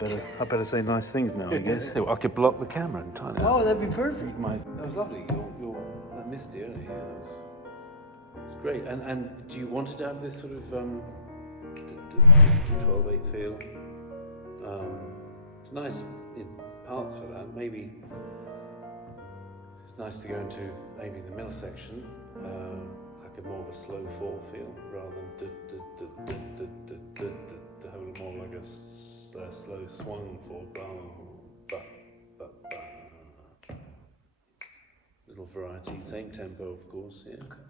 I better say nice things now, I guess. I could block the camera entirely. Oh, that'd be perfect. That was lovely. Your Misty earlier. Yeah, that was great. And do you want to have this sort of 12/8 feel? It's nice in parts for that. Maybe it's nice to go into maybe the middle section, like a more of a slow 4 feel rather than to have it more like a slow swung 4. Little variety, same tempo, of course. Yeah. Okay.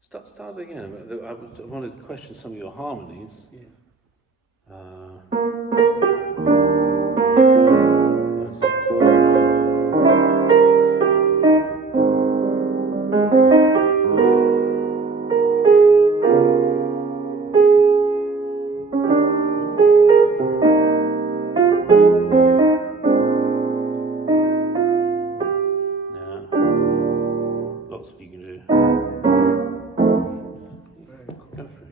Start again. I wanted to question some of your harmonies. Yeah. Lots of you can do. Very cool. Go for it.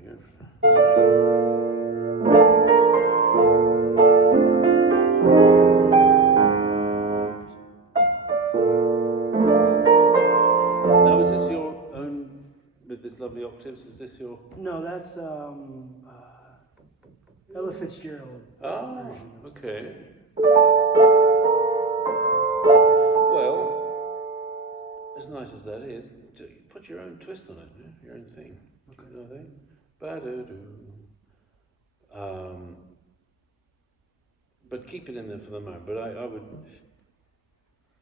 Now, is this your own, with this lovely octaves, is this your... No, that's Ella Fitzgerald version. Okay. Well, as nice as that is, put your own twist on it, your own thing. Okay. You know what I think? But keep it in there for the moment. But I would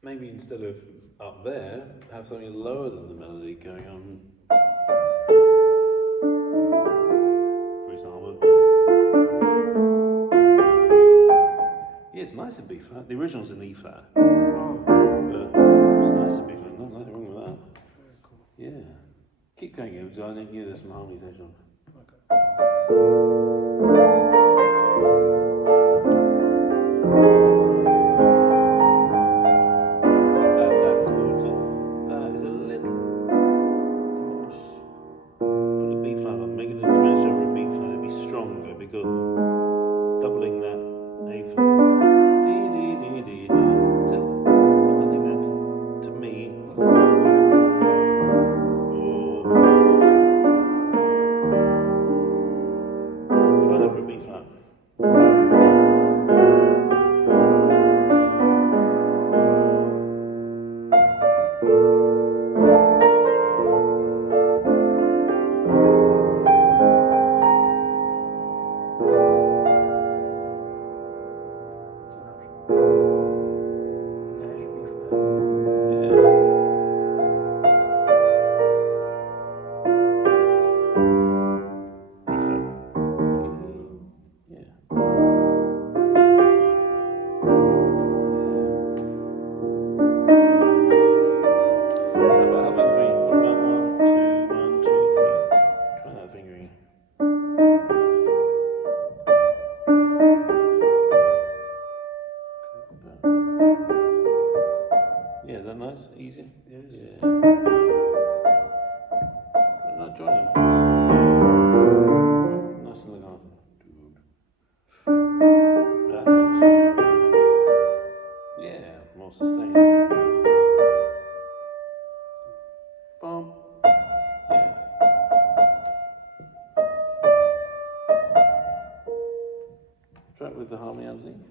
maybe instead of up there, have something lower than the melody going on. For example. Yeah, it's nice in B flat. The original's in E flat. But it's nice in B flat. Nothing wrong with that. Very cool. Yeah. Keep going, because I think there's some harmonies later on. Okay. That chord, that is a little diminished. Put a B flat on, make it a diminished over a B flat, it'd be stronger because doubling that A flat. I think that's, to me, try that for a B flat. Yeah, is that nice? Easy? It is. Yeah. Not joining. Nice and legato. That one too. Yeah, more sustained. Bump. Yeah. Try it with the harmony underneath.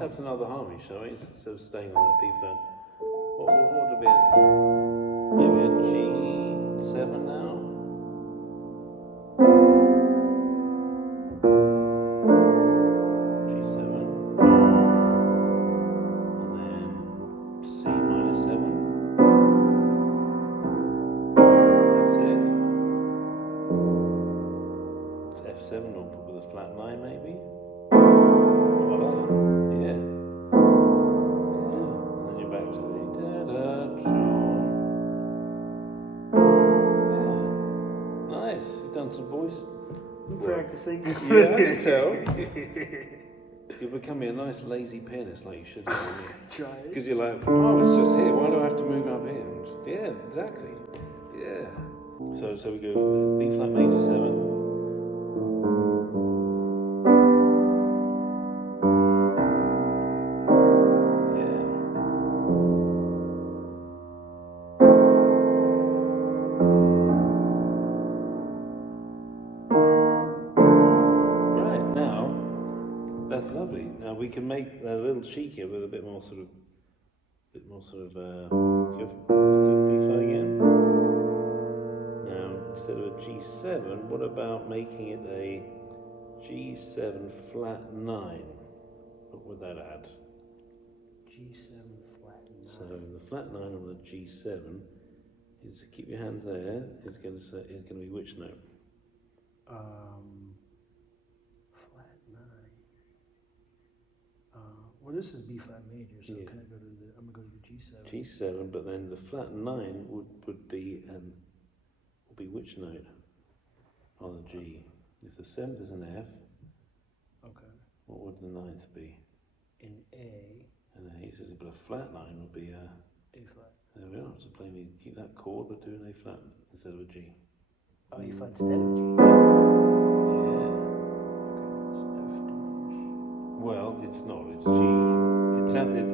Have another harmony, shall we? Instead of staying on that B flat. What would it be? Maybe a G7 now? G7. And then C minor 7. flat 9 maybe. Voila. Yeah. And then you're back to the da-da-da. Yeah. Nice. You've done some voice. I'm practicing. Yeah, I can tell. You're becoming a nice lazy pianist like you should have. Try it. Because you're like, oh, it's just here. Why do I have to move up here? Yeah, exactly. Yeah. So we go B flat major 7. That's lovely. Now we can make that a little cheekier with a bit more sort of, go for B flat again. Now instead of a G7, what about making it a G7 flat 9? What would that add? G7 flat 9. So the flat 9 on the G7 is, keep your hands there. Is going to be which note? Flat 9. Well, this is B flat major, so Yeah. can I go to the? I'm gonna go to the G7. G7, but then the flat 9 would be which note on the G? If the 7th is an F, Okay. what would the 9th be? In A. And then he says, but a flat 9 would be A flat. there we are. So play me, keep that chord, but do an A flat instead of a G. Oh, A flat instead of G. Yeah. Well, it's not. It's G. It's sounded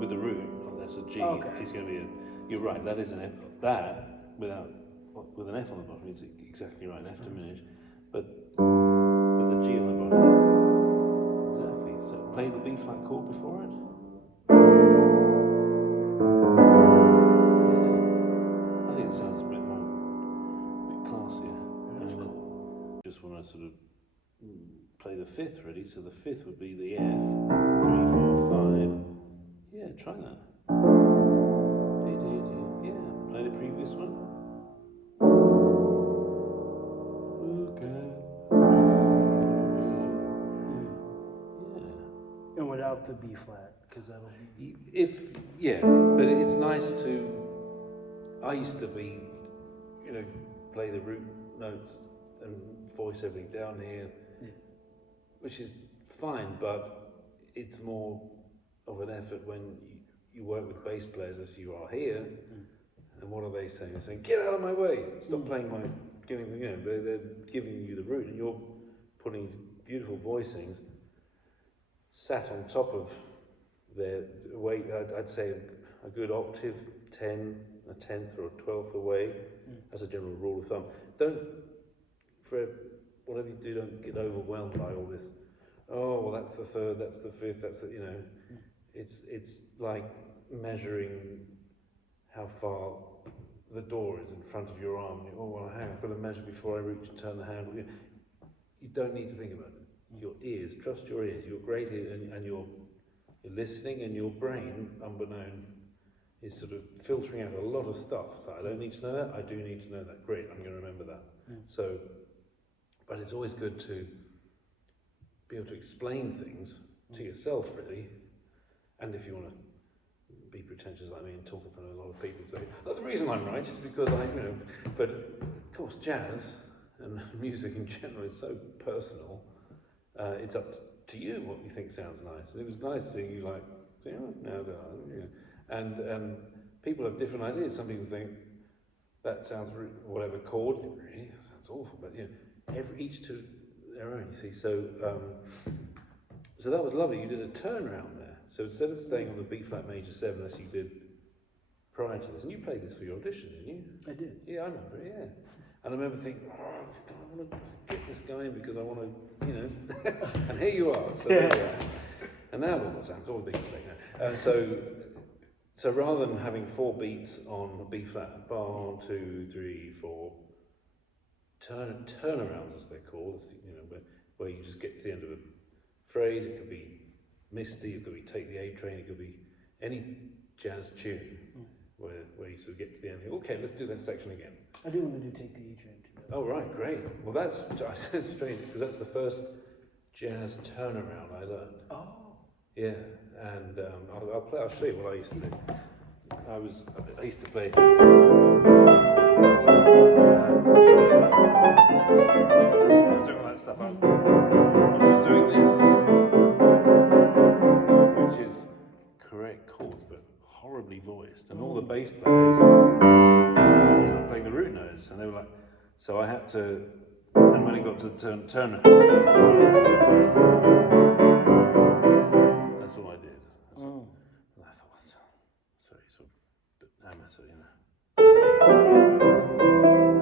with the root. Oh, that's a G. Okay. It's going to be a. You're right. That is an F. That with an F on the bottom is exactly right. An F diminished, but with a G on the bottom. Exactly. So play the B flat chord before it. Yeah. I think it sounds a bit classier. Just want to sort of play the 5th ready, so the 5th would be the F, 3, 4, 5. Yeah, try that. Yeah, play the previous one. Look at me. Yeah. And without the B flat, because that'll be. But it's nice to. I used to be, play the root notes and voice everything down here. Which is fine, but it's more of an effort when you work with bass players as you are here. And what are they saying? They're saying, "Get out of my way! Stop playing my." They're giving you the root, and you're putting these beautiful voicings sat on top of their weight. I'd say a good octave, a 10th or a 12th away, as a general rule of thumb. Whatever you do, don't get overwhelmed by all this. Oh, well, that's the 3rd, that's the 5th, that's the, It's like measuring how far the door is in front of your arm. Oh, well, hang on, I've got to measure before I reach and turn the handle. You don't need to think about it. Your ears, trust your ears. You're great here, and you're listening, and your brain, unbeknown, is sort of filtering out a lot of stuff. So I don't need to know that. I do need to know that. Great, I'm going to remember that. So. But it's always good to be able to explain things to yourself, really. And if you want to be pretentious like me and talk in front of a lot of people, say, "Oh, the reason I'm right is because But of course, jazz and music in general is so personal. It's up to you what you think sounds nice. And it was nice seeing you and people have different ideas. Some people think that sounds whatever chord, really that sounds awful, but each to their own, you see. So that was lovely. You did a turnaround there. So instead of staying on the B flat major 7 as you did prior to this, and you played this for your audition, didn't you? I did. Yeah, I remember. Yeah, and I remember thinking, I want to get this going because I want to, and here you are. So there you are. And now it's all a big mistake now. So rather than having 4 beats on B flat, 1, 2, 3, 4. Turnarounds, as they're called, where you just get to the end of a phrase. It could be Misty, it could be Take the A Train, it could be any jazz tune where you sort of get to the end. Okay, let's do that section again. I do want to do Take the A Train too. Oh right, great. Well, that's strange because that's the first jazz turnaround I learned. Oh. Yeah, and I'll show you what I used to do. I used to play. I was doing all that stuff. I was doing this, which is correct chords, but horribly voiced, and all the bass players were playing the root notes, and they were like, so I had to. And when it got to the turn, that's all I did. And I thought, it's very sort of amateur, you know.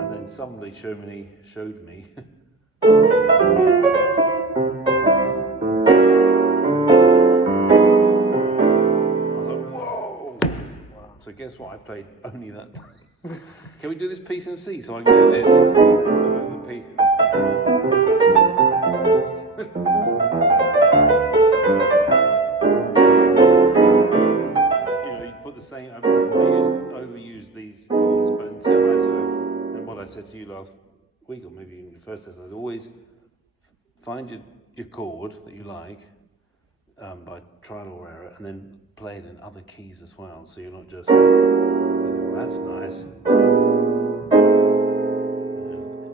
And then somebody showed me. I was like, whoa! Wow. So guess what? I played only that. Can we do this piece in C so I can do this? The P. You put the same. I overused these chords, but until I sort of, and what I said to you last week, or maybe even the first lesson, is always find your chord that you like by trial or error, and then play it in other keys as well. So you're not just, well, that's nice.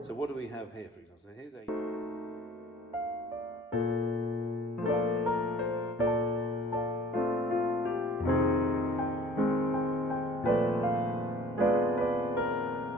So what do we have here, for example? So here's A.